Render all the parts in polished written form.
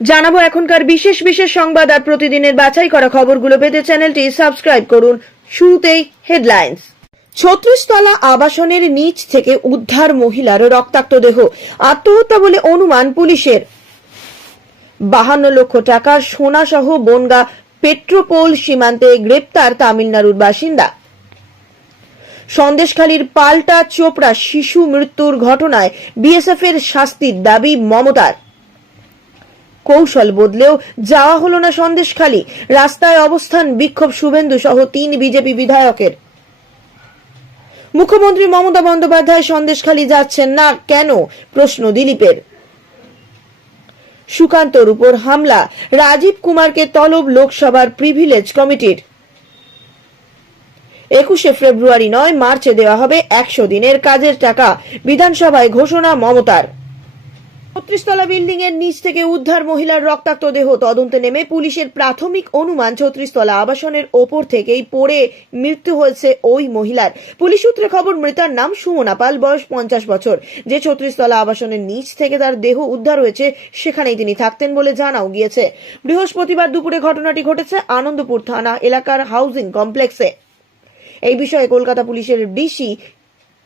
জানাবো এখনকার বিশেষ বিশেষ সংবাদ আর প্রতিদিনের বাছাই করা খবরগুলো পেতে চ্যানেলটি সাবস্ক্রাইব করুন। শুরুতেই হেডলাইন্স। ৩৬ তলা আবাসনের নিচ থেকে উদ্ধার মহিলার রক্তাক্ত দেহ, আত্মহত্যা বলে অনুমান পুলিশের। ৫২ লক্ষ টাকার সোনা সহ বনগাঁ পেট্রোপোল সীমান্তে গ্রেপ্তার তামিলনাড়ুর বাসিন্দা। সন্দেশখালীর পাল্টা চোপড়া শিশু মৃত্যুর ঘটনায় বিএসএফ এর শাস্তির দাবি মমতার। কৌশল বদলেও যাওয়া হলো না সন্দেশখালী, রাস্তায় অবস্থান বিক্ষোভ শুভেন্দু সহ ৩ বিজেপি বিধায়কের। মুখ্যমন্ত্রী মমতা বন্দ্যোপাধ্যায় সন্দেশখালী যাচ্ছেন না কেন, প্রশ্ন দিলীপের। সুকান্তর উপর হামলা, রাজীব কুমারকে তলব লোকসভার প্রিভিলেজ কমিটির। ২১শে ফেব্রুয়ারি নয়, মার্চে দেওয়া হবে ১০০ দিনের কাজের টাকা, বিধানসভায় ঘোষণা মমতার। ৩৬ তলা বিল্ডিং এর নিচ থেকে উদ্ধার মহিলার রক্তাক্ত দেহ, তদন্তে নেমে পুলিশের প্রাথমিক অনুমান ৩৬ তলা আবাসনের ওপর থেকেই পড়ে মৃত্যু হয়েছে ওই মহিলার। পুলিশ সূত্রে খবর, মৃতার নাম সুমনা পাল, বয়স ৫০ বছর। যে ৩৬ তলা আবাসনের নিচ থেকে তার দেহ উদ্ধার হয়েছে সেখানেই তিনি থাকতেন বলে জানাও গিয়েছে। বৃহস্পতিবার দুপুরে ঘটনাটি ঘটেছে আনন্দপুর থানা এলাকার হাউজিং কমপ্লেক্সে। এই বিষয়ে কলকাতা পুলিশের ডিসি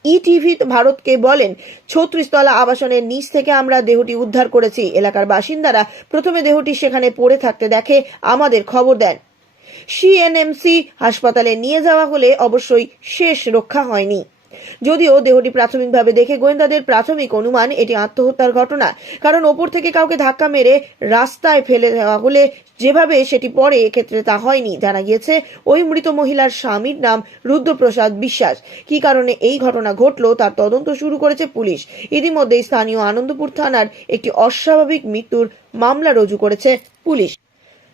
ইটিভি ভারতকে বলেন, ৩৬ তলা আবাসনের নিচ থেকে আমরা দেহটি উদ্ধার করেছি। এলাকার বাসিন্দারা প্রথমে দেহটি সেখানে পড়ে থাকতে দেখে আমাদের খবর দেন। সিএনএমসি হাসপাতালে নিয়ে যাওয়া হলে অবশ্যই শেষ রক্ষা হয়নি। যদিও দেহটি প্রাথমিকভাবে দেখে গোয়েন্দাদের প্রাথমিক অনুমান এটি আত্মহত্যার ঘটনা, কারণ ওপর থেকে কাউকে ধাক্কা মেরে রাস্তায় ফেলে দেওয়া হলে যেভাবে সেটি পড়ে, এক্ষেত্রে তা হয়নি। জানা গিয়েছে ওই মৃত মহিলার স্বামীর নাম রুদ্রপ্রসাদ বিশ্বাস। কি কারণে এই ঘটনা ঘটলো তার তদন্ত শুরু করেছে পুলিশ। ইতিমধ্যে স্থানীয় আনন্দপুর থানার একটি অস্বাভাবিক মৃত্যুর মামলা রুজু করেছে পুলিশ।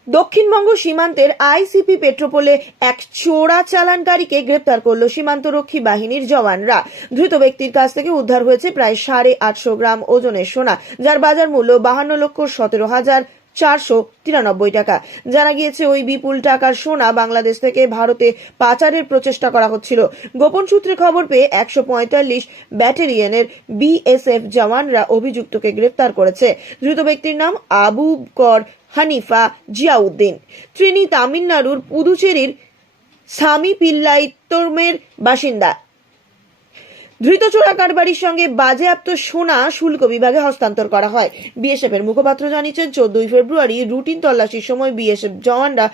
দক্ষিণবঙ্গ সীমান্তের আইসিপি পেট্রোপোলে এক চোরাচালানকারীকে গ্রেপ্তার করল সীমান্তরক্ষী বাহিনীর জওয়ানরা। ধৃত ব্যক্তির কাছ থেকে উদ্ধার হয়েছে প্রায় ৮৫০ গ্রাম ওজনের সোনা, যার বাজার মূল্য ৫২,১৭,৪৯৩ টাকা। জানা গিয়েছে ওই বিপুল টাকার সোনা বাংলাদেশ থেকে ভারতে পাচারের প্রচেষ্টা করা হচ্ছিল। গোপন সূত্রে খবর পেয়ে ১৪৫ ব্যাটালিয়নের বিএসএফ জওয়ানরা অভিযুক্তকে গ্রেপ্তার করেছে। ধৃত ব্যক্তির নাম আবু বকর হানিফা জিয়াউদ্দিন। তিনি তামিলনাড়ুর পুদুচেরির সামিপিল্লাইত্তমের বাসিন্দা। ধৃত চোরা কারবারির সঙ্গে বাজেয়াপ্ত সোনা শুল্ক বিভাগে হস্তান্তর করা হয়। বিএসএফ এর মুখপাত্র জানিয়েছেন, ১৪ ফেব্রুয়ারি রুটিন তল্লাশির সময় বিএসএফ জওয়ানরা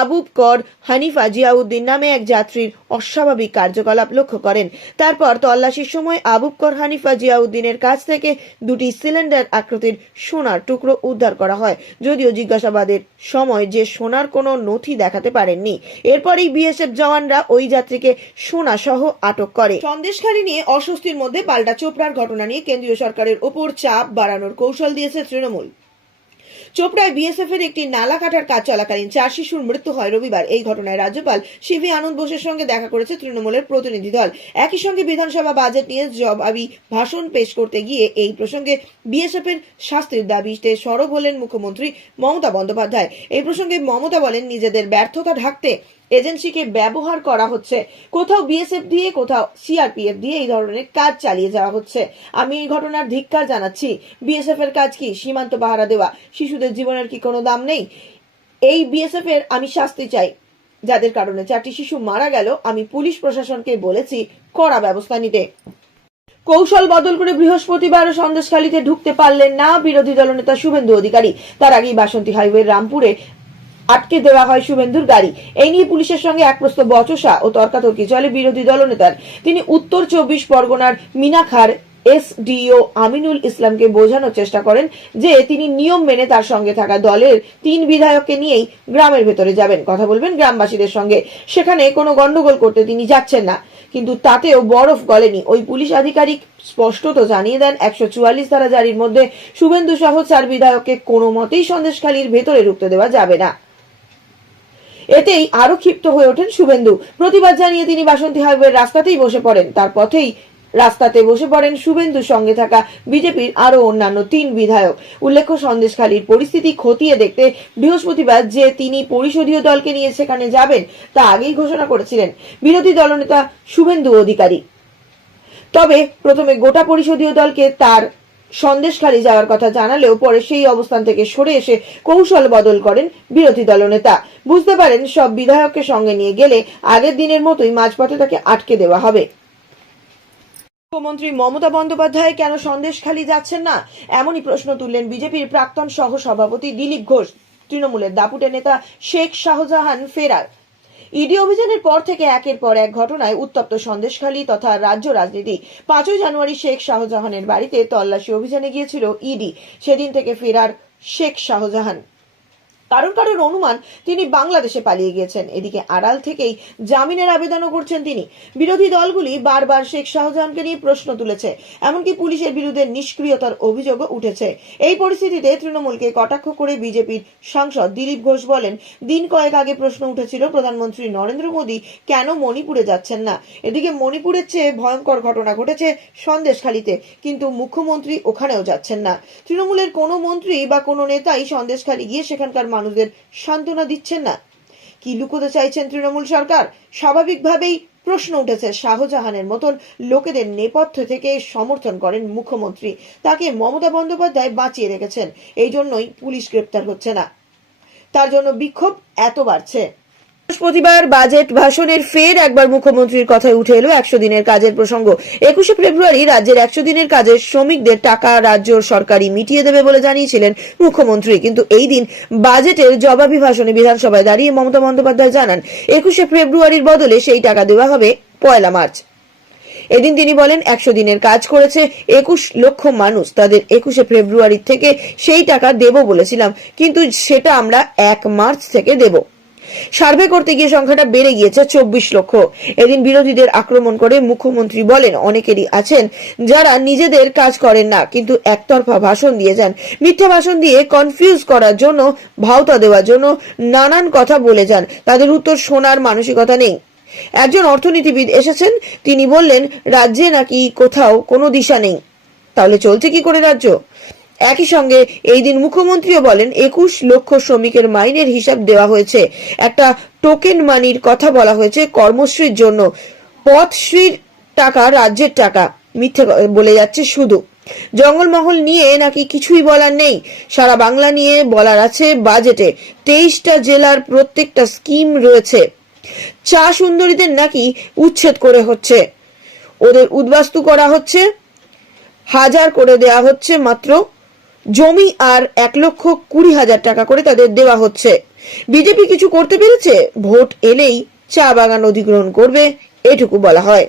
আবু বকর হানিফা জিয়াউদ্দিন নামে এক যাত্রীর অস্বাভাবিক কার্যকলাপ লক্ষ্য করেন। তারপর তল্লাশির সময় আবু বকর হানিফা জিয়াউদ্দিনের কাছ থেকে ২টি সিলিন্ডার আকৃতির সোনার টুকরো উদ্ধার করা হয়। যদিও জিজ্ঞাসাবাদের সময় যে সোনার কোনো নথি দেখাতে পারেননি। এরপরই বিএসএফ জওয়ানরা ওই যাত্রীকে সোনা সহ আটক করে। সন্দেশখালী নিয়ে অস্বস্তির মধ্যে পাল্টা চোপড়ার ঘটনা নিয়ে কেন্দ্রীয় সরকারের ওপর চাপ বাড়ানোর কৌশল দিয়েছে তৃণমূল। চোপড়ায় বিএসএফ এর একটি নালা কাটার কাজ চলাকালীন ৪ শিশুর মৃত্যু হয় রবিবার। এই ঘটনায় রাজ্যপাল সিভি আনন্দ বোসের সঙ্গে দেখা করেছে তৃণমূলের প্রতিনিধি দল। একই সঙ্গে বিধানসভা বাজেট নিয়ে জবাবি ভাষণ পেশ করতে গিয়ে এই প্রসঙ্গে বিএসএফ এর শাস্তির দাবিতে সরব হলেন মুখ্যমন্ত্রী মমতা বন্দ্যোপাধ্যায়। এই প্রসঙ্গে মমতা বলেন, নিজেদের ব্যর্থতা ঢাকতে এজেন্সিকে ব্যবহার করা হচ্ছে। কোথাও বিএসএফ দিয়ে, কোথাও সিআরপিএফ দিয়ে এই ধরনের কাজ চালিয়ে যাওয়া হচ্ছে। আমি এই ঘটনার ধিক্কার জানাচ্ছি। বিএসএফ এর কাজ কি? সীমান্ত পাহারা দেওয়া। শিশুদের জীবনের কি কোনো দাম নেই? এই বিএসএফ এর আমি শাস্তি চাই। যাদের কারণে ৪টি শিশু মারা গেল, আমি পুলিশ প্রশাসনকে বলেছি কড়া ব্যবস্থা নিতে। কৌশল বদল করে বৃহস্পতিবার সন্দেশখালীতে ঢুকতে পারলেন না বিরোধী দলনেতা শুভেন্দু অধিকারী। তার আগেই বাসন্তী হাইওয়ে রামপুরে আটকে দেওয়া হয় শুভেন্দুর গাড়ি। এই নিয়ে পুলিশের সঙ্গে এক প্রস্ত বচসা ও তর্কাতর্কি চলে বিরোধী দলনেতার। তিনি উত্তর ২৪ পরগনার মিনাখার এসডিও আমিনুল ইসলামকে বোঝানোর চেষ্টা করেন যে তিনি নিয়ম মেনে তার সঙ্গে থাকা দলের ৩ বিধায়ককে নিয়েই গ্রামের ভেতরে যাবেন, কথা বলবেন গ্রামবাসীদের সঙ্গে। সেখানে কোনো গন্ডগোল করতে তিনি যাচ্ছেন না। কিন্তু তাতেও বরফ গলেনি। ওই পুলিশ আধিকারিক স্পষ্টত জানিয়ে দেন, ১৪৪ ধারা জারির মধ্যে শুভেন্দু সহ ৪ বিধায়ককে কোনো মতেই সন্দেশখালীর ভেতরে ঢুকতে দেওয়া যাবে না। এতেই আরো ক্ষিপ্ত হয়ে ওঠেন শুভেন্দু। প্রতিবাদ জানিয়ে তিনি বাসন্তী হাইওয়ের রাস্তাতেই বসে পড়েন। তার পথেই রাস্তাতে বসে পড়েন শুভেন্দুর সঙ্গে থাকা বিজেপির আরো অন্যান্য ৩ বিধায়ক। উল্লেখ্য, সন্দেশখালীর পরিস্থিতি খতিয়ে দেখতে বৃহস্পতিবার যে তিনি পরিষদীয় দলকে নিয়ে সেখানে যাবেন তা আগেই ঘোষণা করেছিলেন বিরোধী দলনেতা শুভেন্দু অধিকারী। তবে প্রথমে গোটা পরিষদীয় দলকে তার সন্দেশখালী যাওয়ার কথা জানালেও পরে সেই অবস্থান থেকে সরে এসে কৌশল বদল করেন বিরোধী দলনেতা। বুঝতে পারেন সব বিধায়ককে সঙ্গে নিয়ে গেলে আগের দিনের মতোই মাঝপথে তাকে আটকে দেওয়া হবে। মুখ্যমন্ত্রী মমতা বন্দ্যোপাধ্যায় কেন সন্দেশখালী যাচ্ছেন না, এমনই প্রশ্ন তুললেন বিজেপির প্রাক্তন সহ সভাপতি দিলীপ ঘোষ। তৃণমূলের দাপুটে নেতা শেখ শাহজাহান ফেরার। ইডি অভিযানের পর থেকে একের পর এক ঘটনায় উত্তপ্ত সন্দেশখালী তথা রাজ্য রাজনীতি। 5ই জানুয়ারি শেখ শাহজাহানের বাড়িতে তল্লাশি অভিযানে গিয়েছিল ইডি। সেদিন থেকে ফেরার শেখ শাহজাহান। কারোর অনুমান তিনি বাংলাদেশে পালিয়ে গিয়েছেন। এদিকে আড়াল থেকেই জামিনের আবেদনও করছেন তিনি। বিরোধী দলগুলি বারবার শেখ শাহজাহানকে নিয়ে প্রশ্ন তুলেছে, এমনকি পুলিশের বিরুদ্ধে নিষ্ক্রিয়তার অভিযোগও উঠেছে। এই পরিস্থিতিতে তৃণমূলকে কটাক্ষ করে বিজেপির সাংসদ দিলীপ ঘোষ বলেন, দিন কয়েক আগে প্রশ্ন উঠেছিল প্রধানমন্ত্রী নরেন্দ্র মোদী কেন মণিপুরে যাচ্ছেন না। এদিকে মণিপুরের চেয়ে ভয়ঙ্কর ঘটনা ঘটেছে সন্দেশখালীতে, কিন্তু মুখ্যমন্ত্রী ওখানেও যাচ্ছেন না। তৃণমূলের কোনো মন্ত্রী বা কোনো নেতাই সন্দেশখালী গিয়ে সেখানকার মানুষদের সান্ত্বনা দিচ্ছেন না। কি লুকোতে চাইছেন তৃণমূল সরকার? স্বাভাবিকভাবেই প্রশ্ন উঠেছে। শাহজাহানের মতন লোকেদের নেপথ্য থেকে সমর্থন করেন মুখ্যমন্ত্রী। তাকে মমতা বন্দ্যোপাধ্যায় বাঁচিয়ে রেখেছেন। এই জন্যই পুলিশ গ্রেপ্তার হচ্ছে না। তার জন্য বিক্ষোভ এত বাড়ছে। বৃহস্পতিবার বাজেট ভাষণের ফের একবার মুখ্যমন্ত্রীর কথায় উঠে এলো 100 দিনের কাজের প্রসঙ্গ। 21শে ফেব্রুয়ারি রাজ্যের 100 দিনের কাজের শ্রমিকদের টাকা রাজ্য সরকারই মিটিয়ে দেবে বলে জানিয়েছিলেন মুখ্যমন্ত্রী। কিন্তু এই দিন বাজেটের জবাবি ভাষণে বিধানসভায় দাঁড়িয়ে মমতা বন্দ্যোপাধ্যায় জানান, 21শে ফেব্রুয়ারির বদলে সেই টাকা দেওয়া হবে 1 মার্চ। এদিন তিনি বলেন, 100 দিনের কাজ করেছে 21 লক্ষ মানুষ, তাদের 21শে ফেব্রুয়ারি থেকে সেই টাকা দেব বলেছিলাম, কিন্তু সেটা আমরা 1 মার্চ থেকে দেব। সার্ভে করতে গিয়ে সংখ্যাটা বেড়ে গিয়েছে 24 লক্ষ। এদিন বিরোধীদের আক্রমণ করে মুখ্যমন্ত্রী বলেন, অনেকেরই আছেন যারা নিজেদের কাজ করেন না, কিন্তু একতরফা ভাষণ দিয়ে যান। মিথ্যা ভাষণ দিয়ে কনফিউজ করার জন্য, ভাওতা দেওয়ার জন্য নানান কথা বলে যান। তাদের উত্তর শোনার মানসিকতা নেই। একজন অর্থনীতিবিদ এসেছেন, তিনি বললেন রাজ্যে নাকি কোথাও কোনো দিশা নেই। তাহলে চলছে কি করে রাজ্য? একই সঙ্গে এই দিন মুখ্যমন্ত্রীও বলেন, 21 লক্ষ শ্রমিকের মাইনের হিসাব দেওয়া হয়েছে। একটা টোকেন মানির কথা বলা হয়েছে কর্মশ্রীর জন্য। পথশ্রীর টাকা রাজ্যের টাকা। মিথ্যে বলে যাচ্ছে শুধু। জঙ্গলমহল নিয়ে নাকি কিছুই বলার নেই। সারা বাংলা নিয়ে বলার আছে বাজেটে। 23টা জেলার প্রত্যেকটা স্কিম রয়েছে। চা সুন্দরীদের নাকি উচ্ছেদ করে হচ্ছে, ওদের উদ্বাস্তু করা হচ্ছে, 1000 করে দেওয়া হচ্ছে মাত্র। জমি আর 1,20,000 টাকা করে তাদের দেওয়া হচ্ছে। বিজেপি কিছু করতে পেরেছে? ভোট এলেই চা বাগান অধিগ্রহণ করবে, এটুকু বলা হয়।